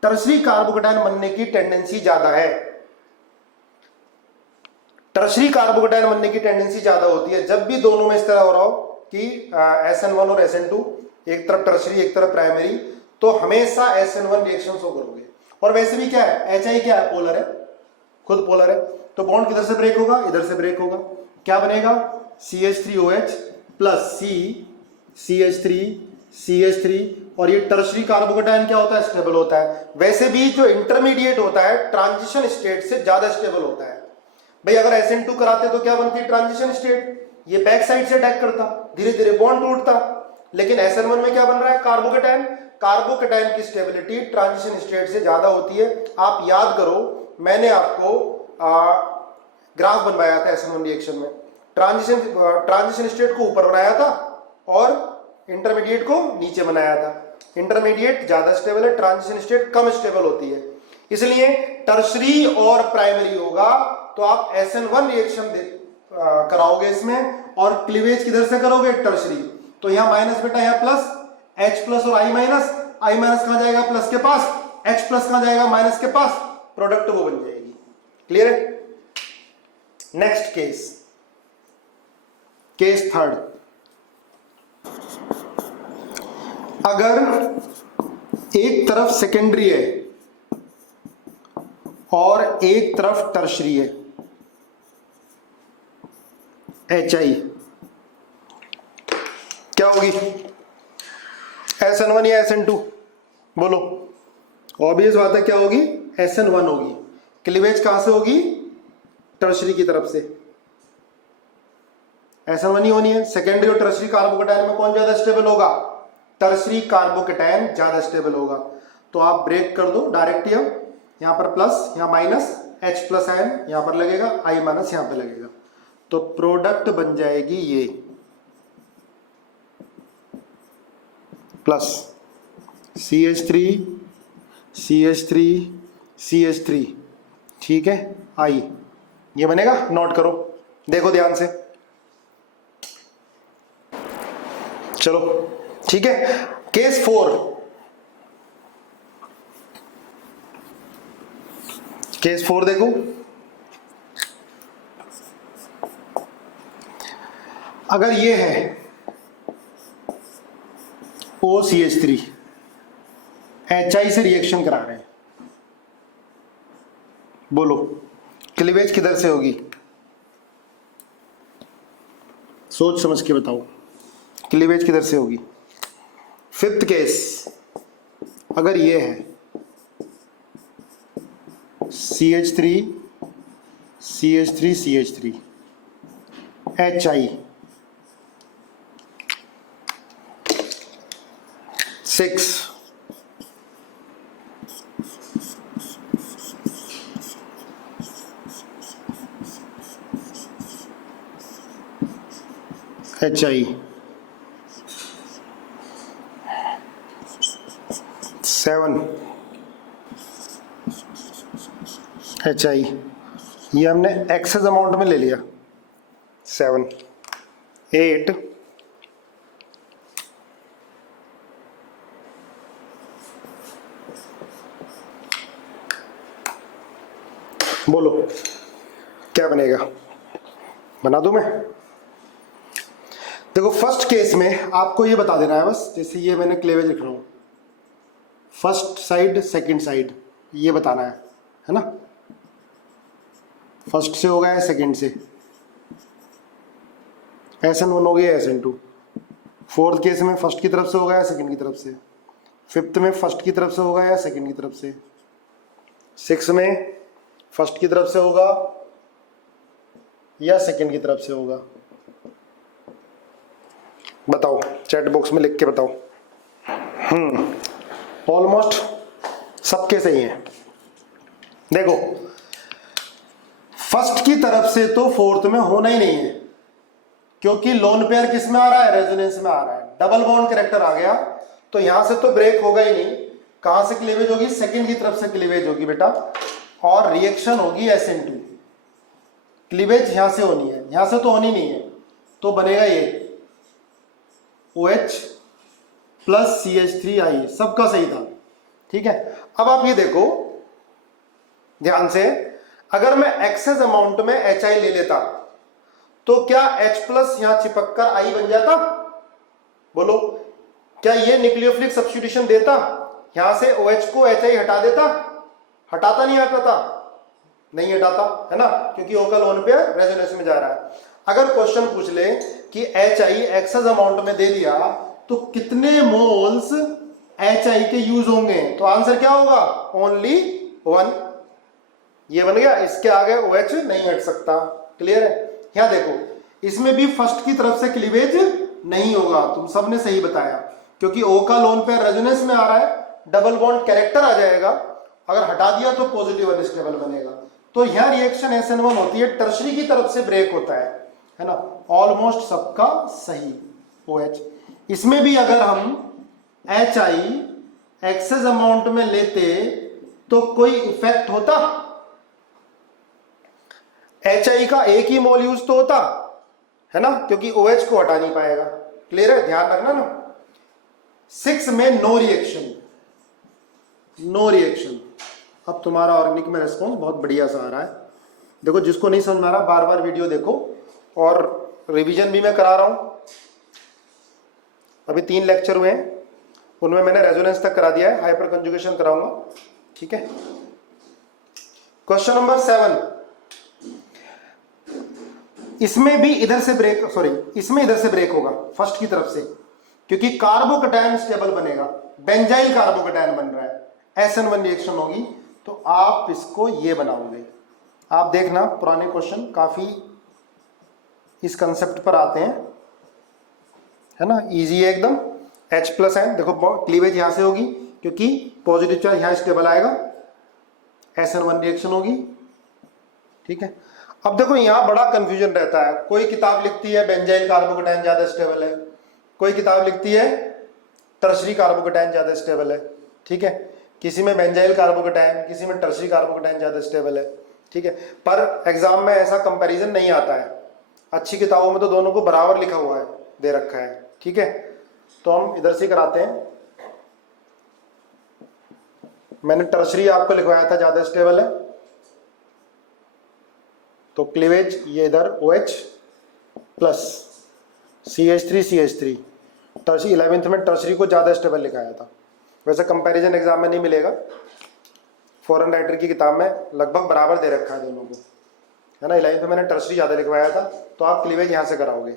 टर्शरी कार्बोकेटायन बनने की टेंडेंसी ज्यादा है, टर्शरी कार्बोकेटायन बनने की टेंडेंसी ज्यादा होती है जब भी दोनों में इस तरह हो रहा हो कि SN1 और SN2 एक तरफ टर्शरी एक तरफ प्राइमरी, तो हमेशा SN1 रिएक्शन शो करोगे। और वैसे भी क्या है, HI क्या है, पोलर है, खुद पोलर है, तो बॉन्ड किधर से ब्रेक होगा, इधर से ब्रेक होगा। क्या बनेगा, CH3OH प्लस CH3 और ये टर्शरी कार्बोकेटायन क्या होता है, स्टेबल होता है। वैसे भी जो इंटरमीडिएट होता है ट्रांजिशन स्टेट से ज्यादा स्टेबल होता है। भाई अगर SN2 कराते तो क्या बनती है, ट्रांजिशन स्टेट, ये बैक साइड से अटैक करता, धीरे धीरे बॉन्ड टूटता। लेकिन SN1 में क्या बन रहा है, कार्बोकेटायन, कार्बोकेटायन की स्टेबिलिटी ट्रांजिशन स्टेट से ज्यादा होती है। आप याद करो, मैंने आपको ग्राफ बनवाया था SN1 रिएक्शन में, ट्रांजिशन स्टेट को ऊपर बनाया था और इंटरमीडिएट को नीचे बनाया था। इंटरमीडिएट ज्यादा स्टेबल है, ट्रांजिशन स्टेट कम स्टेबल होती है, इसलिए टर्शरी और प्राइमरी होगा तो आप SN1 रिएक्शन कराओगे इसमें, और क्लीवेज किधर से करोगे, टर्शरी। तो यहां माइनस बेटा, यहां प्लस, H प्लस और I माइनस कहां जाएगा, प्लस के पास, H प्लस कहां जाएगा, माइनस के पास, प्रोडक्ट वो बन जाएगी। क्लियर है। नेक्स्ट केस थर्ड, अगर एक तरफ सेकेंडरी है और एक तरफ टर्शरी है, HI, क्या होगी, SN1 या SN2, बोलो। ऑब्वियस बात है, क्या होगी, SN1 होगी। क्लीवेज कहां से होगी, टर्शरी की तरफ से, SN1 ही होनी है। सेकेंडरी और टर्शरी कार्बोकेटायन में कौन ज्यादा स्टेबल होगा, टर्शरी कार्बोकेटायन ज्यादा स्टेबल होगा। तो आप ब्रेक कर दो डायरेक्ट, यहां पर प्लस, यहां माइनस, H प्लस आयन यहां पर लगेगा, I माइनस यहां पर लगेगा, तो प्रोडक्ट बन जाएगी ये प्लस CH3, ठीक है, I, ये बनेगा। नोट करो, देखो ध्यान से, चलो ठीक है। केस 4, देखो, अगर ये है OCH3, HI से रिएक्शन करा रहे हैं, बोलो क्लीवेज किधर से होगी, सोच समझ के बताओ, क्लीवेज किधर से होगी। फिफ्थ केस, अगर ये है CH3, HI, 6, HI, 7, HI, ये हमने एक्सेस अमाउंट में ले लिया, 7, 8, बोलो क्या बनेगा, बना दूं मैं। देखो फर्स्ट केस में आपको ये बता देना है बस, जैसे ये मैंने क्लीवेज लिख रहा हूं, फर्स्ट साइड सेकंड साइड, ये बताना है ना, फर्स्ट से होगा या सेकंड से, SN1 हो गया SN2। फोर्थ केस में फर्स्ट की तरफ से होगा या सेकंड की तरफ से, फिफ्थ में फर्स्ट की तरफ से होगा या सेकंड की तरफ से, सिक्स में फर्स्ट की तरफ से होगा या सेकंड की तरफ से होगा, बताओ चैट बॉक्स में लिख के बताओ। ऑलमोस्ट सबके सही है। देखो फर्स्ट की तरफ से तो फोर्थ में होना ही नहीं है, क्योंकि लोन पेयर किस में आ रहा है, रेजोनेंस में आ रहा है, डबल बॉन्ड कैरेक्टर आ गया, तो यहां से तो ब्रेक होगा ही नहीं। कहां से क्लीवेज होगी? सेकंड की तरफ से क्लीवेज होगी बेटा, और रिएक्शन होगी SN2। क्लीवेज यहां से होनी है, यहां से तो होनी नहीं है, तो बनेगा ये OH प्लस CH3I। सबका सही था, ठीक है। अब आप ये देखो ध्यान से, अगर मैं एक्सेस अमाउंट में HI ले लेता तो क्या H प्लस यहां चिपक कर I बन जाता? बोलो, क्या ये न्यूक्लियोफिलिक सब्स्टिट्यूशन देता? यहां से OH को HI हटा देता? हटाता नहीं हटाता? नहीं हटाता, है ना, क्योंकि O का लोन पेयर रेजोनेंस में जा रहा है। अगर क्वेश्चन पूछ ले कि HI एक्सेस अमाउंट में दे दिया तो कितने मोल्स HI के यूज होंगे, तो आंसर क्या होगा? ओनली 1। ये बन गया, इसके आगे OH नहीं हट सकता। क्लियर है? यहां देखो, इसमें भी फर्स्ट की तरफ से क्लीवेज नहीं होगा, तुम सबने सही बताया, क्योंकि O का लोन पेयर रेजोनेंस में आ रहा है, डबल बॉन्ड कैरेक्टर आ जाएगा। अगर हटा दिया तो पॉजिटिव अनस्टेबल बनेगा। तो यह रिएक्शन SN1 होती है, टर्शरी की तरफ से ब्रेक होता है ना। ऑलमोस्ट सबका सही OH। इसमें भी अगर हम HI एक्सेस अमाउंट में लेते तो कोई इफेक्ट होता? HI का एक ही मोल यूज तो होता, है ना, क्योंकि OH को हटा नहीं पाएगा। क्लियर है? ध्यान रखना ना। 6 में नो रिएक्शन, नो रिएक्शन। अब तुम्हारा ऑर्गेनिक में रिस्पॉन्स बहुत बढ़िया सा आ रहा है। देखो, जिसको नहीं समझ में आ रहा बार बार वीडियो देखो, और रिवीजन भी मैं करा रहा हूं। अभी 3 लेक्चर हुए हैं, उनमें मैंने रेजोनेंस तक करा दिया है, हाइपर कंजुगेशन कराऊंगा, ठीक है। क्वेश्चन नंबर 7, इसमें भी इधर से ब्रेक, सॉरी, इसमें इधर से ब्रेक होगा फर्स्ट की तरफ से, क्योंकि कार्बोकैटायन स्टेबल बनेगा, बेंजाइल कार्बोकैटायन बन रहा है, SN1 रिएक्शन होगी, तो आप इसको ये बनाओगे। आप देखना पुराने क्वेश्चन काफी इस कंसेप्ट पर आते हैं, है ना, इजी है एकदम। H प्लस है, देखो क्लीवेज यहां से होगी क्योंकि पॉजिटिव चार्ज यहां स्टेबल आएगा, SN1 रिएक्शन होगी, ठीक है। अब देखो यहां बड़ा कंफ्यूजन रहता है, कोई किताब लिखती है बेंजाइल कार्बोकैटायन ज्यादा स्टेबल है, कोई किताब लिखती है टर्शरी कार्बोकैटायन ज्यादा स्टेबल है, ठीक है। किसी में बेंजाइल कार्बोकैटायन, किसी में टर्शरी कार्बोकैटायन ज्यादा स्टेबल है, ठीक है। पर एग्जाम में ऐसा कंपैरिजन नहीं आता है, अच्छी किताबों में तो दोनों को बराबर लिखा हुआ है, दे रखा है, ठीक है। तो हम इधर से कराते हैं। मैंने टर्शरी आपको लिखवाया था ज्यादा स्टेबल है, तो क्लीवेज ये इधर OH plus CH3 tertiary 11th में टर्शरी को ज्यादा स्टेबल लिखाया था। वैसे कंपैरिजन एग्जाम में नहीं मिलेगा, फॉरेन राइटर की किताब में लगभग बराबर दे रखा है दोनों को, है ना। 11th में मैंने टर्शरी ज्यादा लिखवाया था, तो आप क्लीवेज यहां से कराओगे,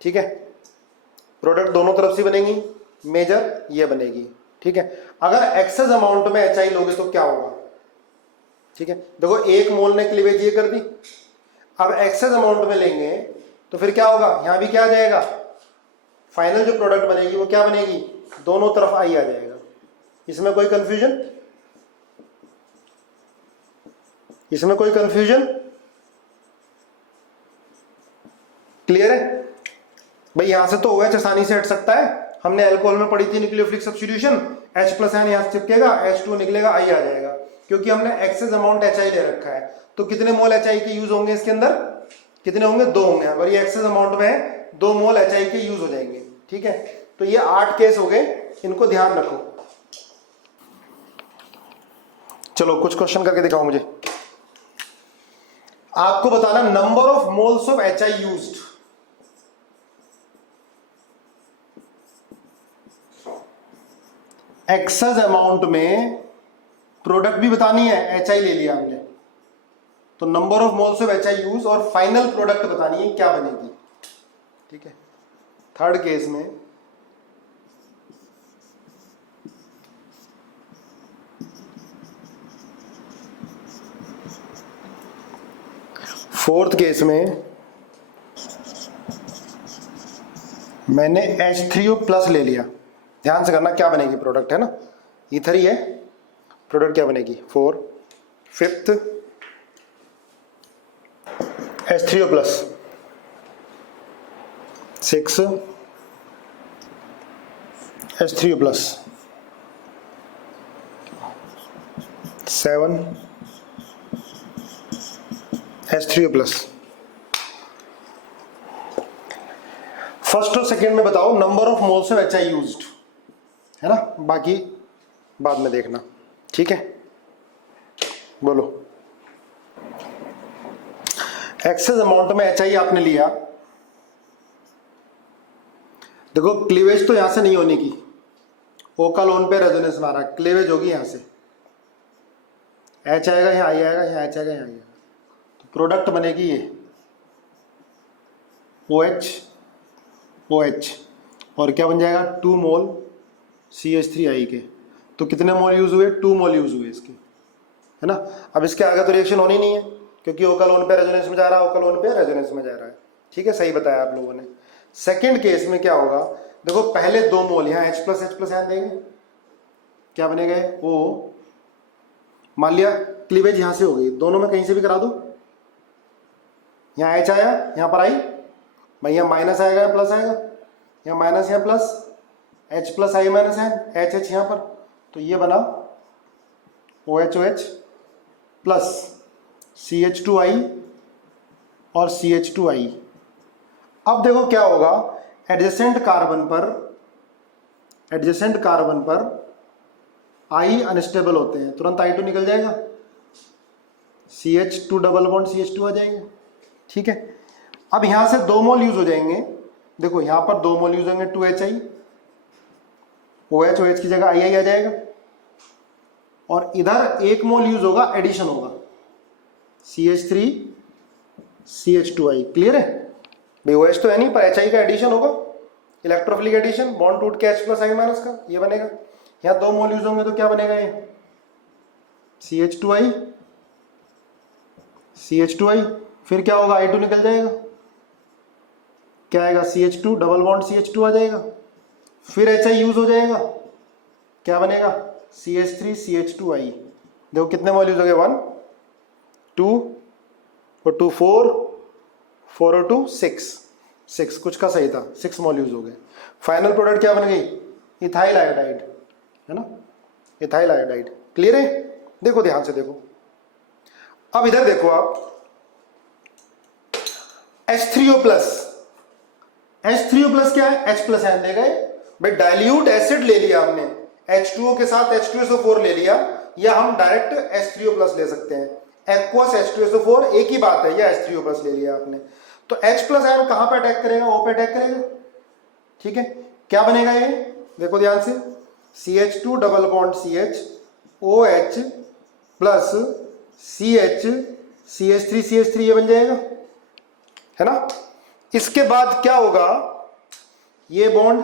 ठीक है। प्रोडक्ट दोनों तरफ से बनेगी, मेजर ये बनेगी, ठीक है। अगर एक्सेस अमाउंट में HI लोगे तो क्या होगा, ठीक है। देखो 1 मोल ने क्लीवेज ये कर दी, अब एक्सेस अमाउंट में लेंगे तो फिर क्या होगा, यहां भी क्या आ जाएगा, फाइनल जो प्रोडक्ट बनेगी वो क्या बनेगी, दोनों तरफ I आ जाएगा। इसमें कोई कंफ्यूजन, इसमें कोई कंफ्यूजन, क्लियर है भाई। यहां से तो OH आसानी से हट सकता है, हमने अल्कोहल में पढ़ी थी nucleophilic substitution, H plus ion यहां से चिपकेगा, H2 निकलेगा, I आ जाएगा, क्योंकि हमने एक्सेस अमाउंट HI ले रखा है। तो कितने मोल HI के यूज होंगे इसके अंदर, कितने होंगे, 2 होंगे। अगर ये एक्सेस अमाउंट में है 2 मोल HI के यूज हो जाएंगे, ठीक है। तो ये 8 केस हो गए, इनको ध्यान रखो। चलो कुछ क्वेश्चन करके दिखाओ मुझे। आपको बताना number of moles of HI used. Excess amount में प्रोडक्ट भी बतानी है, HI ले लिया हमने, तो number of moles of HI use और फाइनल प्रोडक्ट बतानी है क्या बनेगी, ठीक है। थर्ड केस में फोर्थ केस में मैंने H3O प्लस ले लिया, ध्यान से करना क्या बनेगी प्रोडक्ट, है ना, ईथर ही है, प्रोडक्ट क्या बनेगी 4। Fifth H3O plus 6 H3O plus 7 H3O plus. First और सेकेंड में बताओ number of moles of HI used, है ना, बाकी बाद में देखना, ठीक है। बोलो, एक्सेस अमाउंट में HI आपने लिया, देखो क्लीवेज तो यहां से नहीं होने की, O का लोन पे रेजोनेंस मारा, क्लीवेज होगी यहां से, H आएगा यहाँ, I आएगा यहाँ, H आएगा यहाँ आएगा, तो प्रोडक्ट बनेगी ये OH OH, और क्या बन जाएगा 2 मोल CH3I के। तो कितने मोल यूज हुए, 2 मोल यूज हुए इसके, है ना। अब इसके आगे तो रिएक्शन होनी नहीं है क्योंकि O का लोन पे रेजोनेंस में जा रहा है, O का लोन पे रेजोनेंस में जा रहा है, ठीक है, सही बताया आप लोगों ने। सेकेंड केस में क्या होगा, देखो पहले 2 मोल यहाँ H प्लस यहाँ देंगे, क्या बनेगा O, मान लिया क्लीवेज यहां से हो गई, दोनों में कहीं से भी करा दो, यहाँ H आया, यहाँ पर I भाई, यहाँ माइनस आएगा या प्लस आएगा, यहाँ माइनस यहाँ plus, H plus I minus है, HH यहाँ पर, तो ये बना OH प्लस CH2I और CH2I। अब देखो क्या होगा, एडजेसेंट कार्बन पर I अनस्टेबल होते हैं, तुरंत I2 निकल जाएगा, CH2 डबल बॉन्ड CH2 आ जाएंगे, ठीक है। अब यहां से 2 मोल यूज हो जाएंगे, देखो यहां पर 2 मोल यूज होंगे 2HI, OH की जगह II आ जाएगा, और इधर 1 मोल यूज होगा, एडिशन होगा CH3 CH2I, क्लियर है भाई। OH तो है नहीं पर HI का एडिशन होगा, इलेक्ट्रोफिलिक एडिशन, बॉन्ड टूट के H प्लस I माइनस का, ये बनेगा। यहाँ 2 मोल यूज होंगे तो क्या बनेगा ये CH2I, फिर क्या होगा I2 निकल जाएगा, क्या आएगा CH2 डबल बॉन्ड CH2 आ जाएगा, फिर HI यूज हो जाएगा, क्या बनेगा CH3 CH2I। देखो कितने मोल यूज हो गए, 1 2 और 2 4 और 2 6, कुछ का सही था, 6 मोल यूज हो गए। फाइनल प्रोडक्ट क्या बन गई, इथाइल आयोडाइड, है ना, इथाइल आयोडाइड, क्लियर है। देखो ध्यान से देखो, अब इधर देखो आप H3O प्लस क्या है, H प्लस आयन दे गए भाई, डाइल्यूट एसिड ले लिया हमने, H2O के साथ H2SO4 ले लिया, या हम डायरेक्ट H3O प्लस ले सकते हैं, एक्वस H2SO4 एक ही बात है, या H3O प्लस ले लिया आपने, तो H प्लस आयन कहां पे अटैक करेगा, O पे अटैक करेगा, ठीक है। क्या बनेगा ये, देखो ध्यान से, CH2 double bond CH OH plus CH3 ये बन जाएगा, है ना। इसके बाद क्या होगा, ये बॉन्ड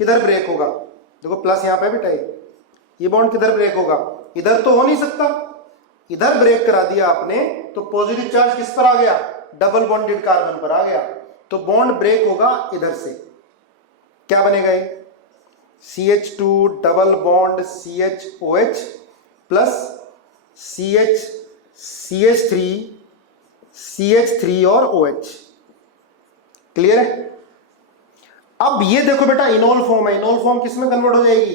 किधर ब्रेक होगा, देखो प्लस यहां पे बेटा, ये बॉन्ड किधर ब्रेक होगा, इधर तो हो नहीं सकता, इधर ब्रेक करा दिया आपने, तो पॉजिटिव चार्ज किस पर आ गया, डबल बॉन्डेड कार्बन पर आ गया, तो बॉन्ड ब्रेक होगा इधर से, क्या बनेगा ये CH2 double bond CHOH plus CH3 और OH, क्लियर है। अब ये देखो बेटा इनोल फॉर्म है, इनोल फॉर्म किस में कन्वर्ट हो जाएगी,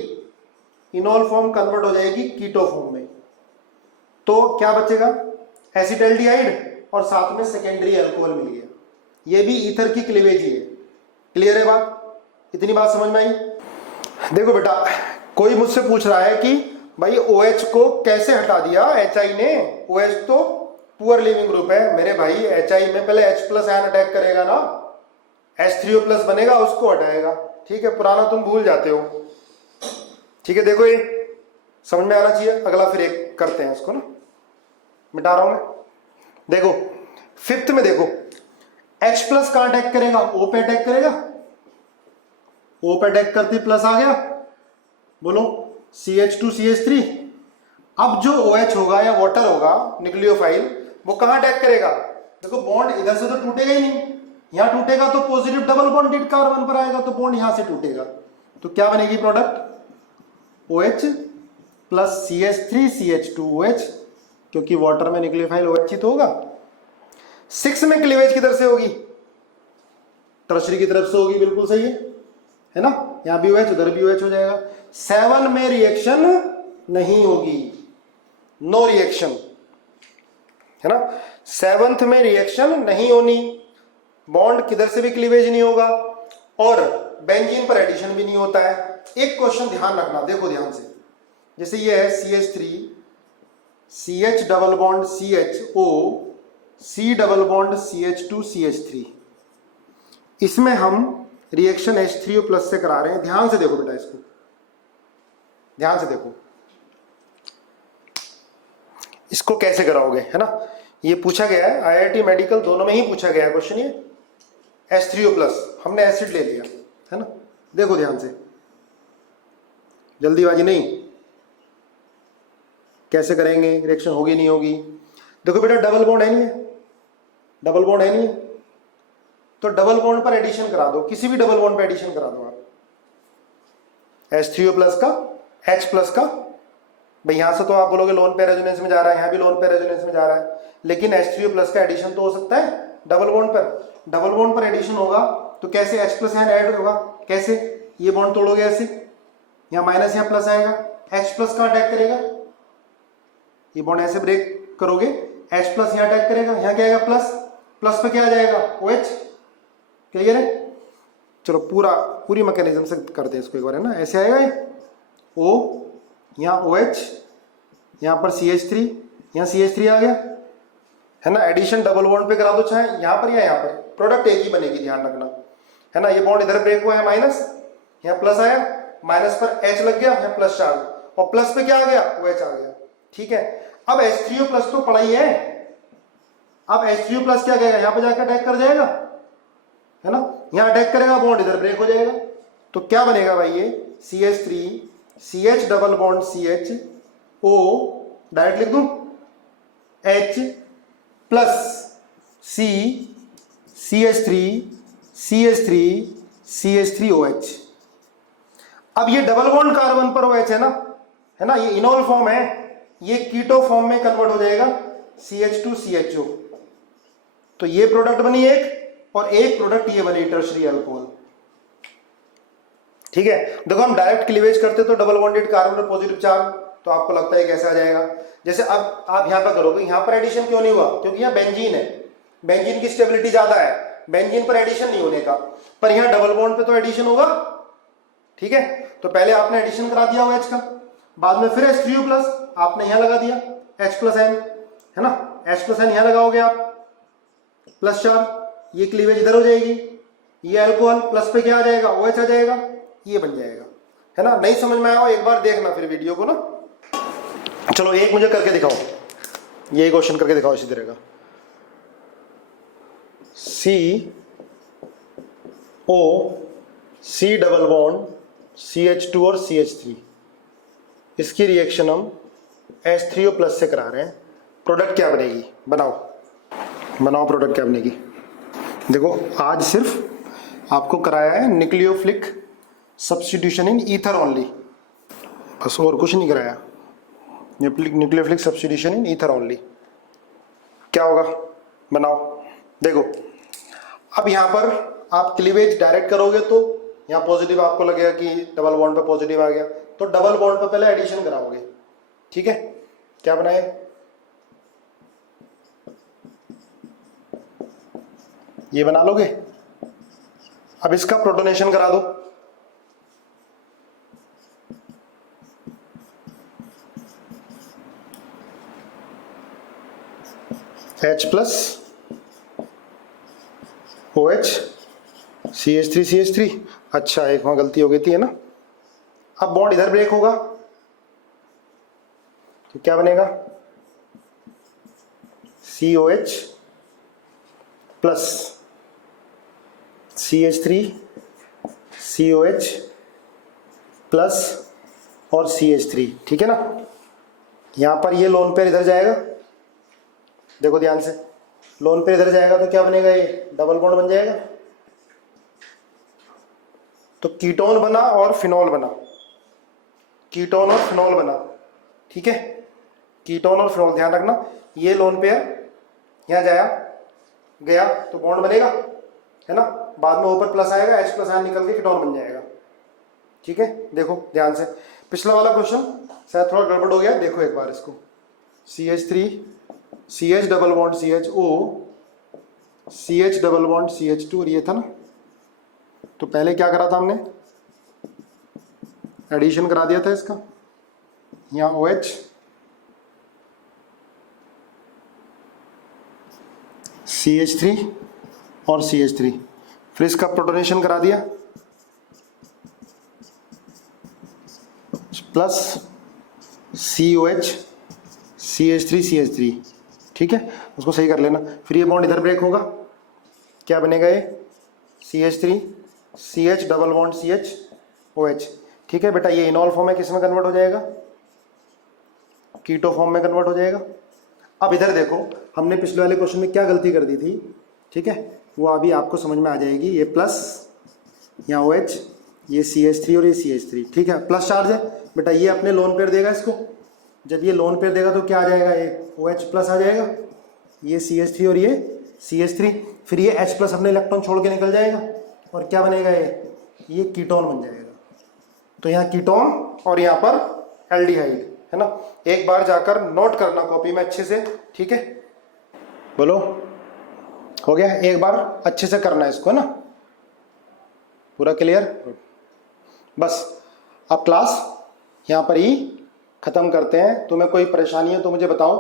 इनोल फॉर्म कन्वर्ट हो जाएगी कीटो फॉर्म में, तो क्या बचेगा एसिटाल्डिहाइड और साथ में सेकेंडरी अल्कोहल मिल गया, ये भी ईथर की क्लीवेज ही है, क्लियर है बात, इतनी बात समझ में आई। देखो बेटा कोई मुझसे पूछ रहा है कि भाई OH को कैसे हटा दिया HI ने, OH तो पुअर लिविंग ग्रुप है मेरे भाई, HI में पहले H प्लस आयन अटैक करेगा ना, H3O प्लस बनेगा उसको हटाएगा, ठीक है, पुराना तुम भूल जाते हो, ठीक है। देखो ये समझ में आना चाहिए, अगला फिर एक करते हैं इसको ना, मिटा रहा हूं मैं। देखो फिफ्थ में देखो H प्लस कहां अटैक करेगा, O पे अटैक करेगा, O पे अटैक करती प्लस आ गया, बोलो CH2 CH3। अब जो OH होगा या वाटर होगा न्यूक्लियोफाइल, वो कहां अटैक करेगा, देखो बॉन्ड इधर से तो टूटेगा ही नहीं, यहां टूटेगा तो पॉजिटिव डबल बॉन्डेड कार्बन पर आएगा, तो बॉन्ड यहां से टूटेगा, तो क्या बनेगी product OH plus CH3 CH2OH, क्योंकि वाटर में न्यूक्लियोफाइल OH ही तो होगा। 6 में क्लीवेज किधर से होगी, टर्शरी की तरफ से होगी, बिल्कुल सही है है ना, यहाँ भी OH उधर भी OH हो जाएगा। 7 में रिएक्शन नहीं होगी, नो रिएक्शन, है ना। 7th में रिएक्शन नहीं होनी, बॉन्ड किधर से भी क्लीवेज नहीं होगा और बेंजीन पर एडिशन भी नहीं होता है। एक क्वेश्चन ध्यान रखना, देखो ध्यान से, जैसे ये है CH3 CH double bond CHO C double bond CH2 CH3, इसमें हम रिएक्शन H3O प्लस से करा रहे हैं। ध्यान से देखो बेटा, इसको ध्यान से देखो, इसको कैसे कराओगे, है ना। ये पूछा गया है IIT मेडिकल दोनों में ही पूछा गया है क्वेश्चन। ये H3O प्लस हमने एसिड ले लिया, है ना। देखो ध्यान से, जल्दीबाजी नहीं, कैसे करेंगे, रिएक्शन होगी नहीं होगी। देखो बेटा डबल बॉन्ड है नहीं है, डबल बॉन्ड है नहीं है, तो डबल बॉन्ड पर एडिशन करा दो, किसी भी डबल बॉन्ड पर एडिशन करा दो आप। H3O प्लस का H प्लस का, भाई यहां से तो आप बोलोगे लोन पे रेजोनेंस में जा रहा है, यहाँ भी लोन पे रेजोनेंस में जा रहा है, लेकिन H3O प्लस का एडिशन तो हो सकता है डबल बॉन्ड पर। डबल बॉन्ड पर एडिशन होगा तो कैसे H प्लस यहाँ ऐड होगा, कैसे, ये बॉन्ड तोड़ोगे ऐसे, यहाँ माइनस यहाँ प्लस आएगा, H प्लस का अटैक करेगा, ये बॉन्ड ऐसे ब्रेक करोगे, H प्लस यहाँ अटैक करेगा, यहाँ क्या आएगा प्लस, प्लस पे क्या आ जाएगा OH। क्लियर है, चलो पूरी मैकेनिज्म से करते हैं इसको एक बार, है ना। ऐसे आएगा ये O, यहाँ OH, यहाँ पर CH3, यहाँ CH3 आ गया, है ना। एडिशन डबल बॉन्ड पे करा दो, चाहे यहाँ पर या यहाँ पर, प्रोडक्ट एक ही बनेगी, ध्यान रखना, है ना। ये बॉन्ड इधर ब्रेक हुआ है माइनस, यहाँ प्लस आया, माइनस पर H लग गया, यहाँ प्लस चार्ज, और प्लस पे क्या आ गया OH आ गया, ठीक है। अब H3O प्लस तो पड़ा ही है, अब H3O प्लस क्या करेगा, यहाँ पे जाकर अटैक कर जाएगा, है ना, यहाँ अटैक करेगा, बॉन्ड इधर ब्रेक हो जाएगा, तो क्या बनेगा भाई, ये CH3 CH double bond CHO, direct लिख दूं, H plus C CH3 CH3 CH3OH। अब ये डबल बॉन्ड कार्बन पर OH है ना, ये इनोल फॉर्म है, ये कीटो फॉर्म में कन्वर्ट हो जाएगा CH2 CHO, तो ये प्रोडक्ट बनी एक, और एक प्रोडक्ट ये बनी टर्शरी अल्कोहल, ठीक है। देखो हम डायरेक्ट क्लीवेज करते तो डबल बॉन्डेड कार्बन पर पॉजिटिव चार्ज, तो आपको लगता है कैसे आ जाएगा। जैसे अब आप यहां पर करोगे, यहां पर एडिशन क्यों नहीं हुआ, क्योंकि यहां बेंजीन है, बेंजीन की स्टेबिलिटी ज्यादा है, बेंजीन पर एडिशन नहीं होने का, पर यहां डबल बॉन्ड पे तो एडिशन होगा, ठीक है। तो पहले आपने एडिशन करा दिया OH का, बाद में फिर H3O प्लस आपने यहां लगा दिया H प्लस N, है ना, H प्लस N यहां लगाओगे आप, प्लस चार्ज, ये क्लीवेज इधर हो जाएगी, ये अल्कोहल प्लस पे क्या आ जाएगा OH आ जाएगा, ये बन जाएगा, है ना। नहीं समझ में आया एक बार देखना फिर वीडियो को ना। चलो एक मुझे करके दिखाओ, ये क्वेश्चन करके दिखाओ इसी तरह का, CO C double bond CH2 और CH3, इसकी रिएक्शन हम H3O प्लस से करा रहे हैं, प्रोडक्ट क्या बनेगी, बनाओ प्रोडक्ट क्या बनेगी। देखो आज सिर्फ आपको कराया है nucleophilic substitution in ether only, बस और कुछ नहीं कराया, nucleophilic substitution in ether only. क्या होगा, बनाओ। देखो अब यहाँ पर आप क्लीवेज डायरेक्ट करोगे तो यहाँ पॉजिटिव आपको लगेगा कि डबल बॉन्ड पे पॉजिटिव आ गया, तो डबल बॉन्ड पे पहले एडिशन कराओगे, ठीक है। क्या बनाए, ये बना लोगे। अब इसका प्रोटोनेशन करा दो, H प्लस OH CH3 अच्छा एक वहां गलती हो गई थी, है ना। अब बॉन्ड इधर ब्रेक होगा तो क्या बनेगा COH plus CH3 COH plus और CH3, ठीक है ना। यहां पर ये लोन पेयर इधर जाएगा, देखो ध्यान से, लोन पेयर इधर जाएगा तो क्या बनेगा, ये डबल बॉन्ड बन जाएगा, तो कीटोन बना और फिनोल बना, कीटोन और फिनोल बना, ठीक है। कीटोन और फिनोल ध्यान रखना, ये लोन पेयर यहां गया तो बॉन्ड बनेगा, है ना, बाद में ऊपर प्लस आएगा, H प्लस आयन निकल के कीटोन बन जाएगा, ठीक है, देखो ध्यान से, पिछला वाला क्वेश्चन शायद थोड़ा गड़बड़ हो गया, देखो एक बार इसको, CH3 CH double bond CHO CH double bond CH2 और ये था ना, तो पहले क्या करा था हमने, एडिशन करा दिया था इसका, यहाँ OH CH3 और CH3, फिर इसका प्रोटोनेशन करा दिया प्लस COH CH3 CH3, ठीक है, उसको सही कर लेना। फिर ये बॉन्ड इधर ब्रेक होगा, क्या बनेगा ये CH3 CH double bond CHOH, ठीक है बेटा, ये इनॉल फॉर्म में किस में कन्वर्ट हो जाएगा, कीटो फॉर्म में कन्वर्ट हो जाएगा। अब इधर देखो, हमने पिछले वाले क्वेश्चन में क्या गलती कर दी थी, ठीक है, वो अभी आपको समझ में आ जाएगी। ये प्लस, यहाँ OH, ये CH3 और ये CH3, ठीक है, प्लस चार्ज है बेटा, ये अपने लोन पेयर देगा इसको, जब ये लोन पेयर देगा तो क्या आ जाएगा, ये OH प्लस आ जाएगा, ये CH3 और ये CH3, फिर ये H प्लस अपने इलेक्ट्रॉन छोड़ के निकल जाएगा और क्या बनेगा, ये कीटोन बन जाएगा। तो यहाँ कीटोन और यहाँ पर एल्डिहाइड है ना, एक बार जाकर नोट करना कॉपी में अच्छे से, ठीक है, बोलो हो गया, एक बार अच्छे से करना है इसको, है ना, पूरा क्लियर। बस अब क्लास यहाँ पर ही ख़त्म करते हैं, तुम्हें कोई परेशानी है तो मुझे बताओ।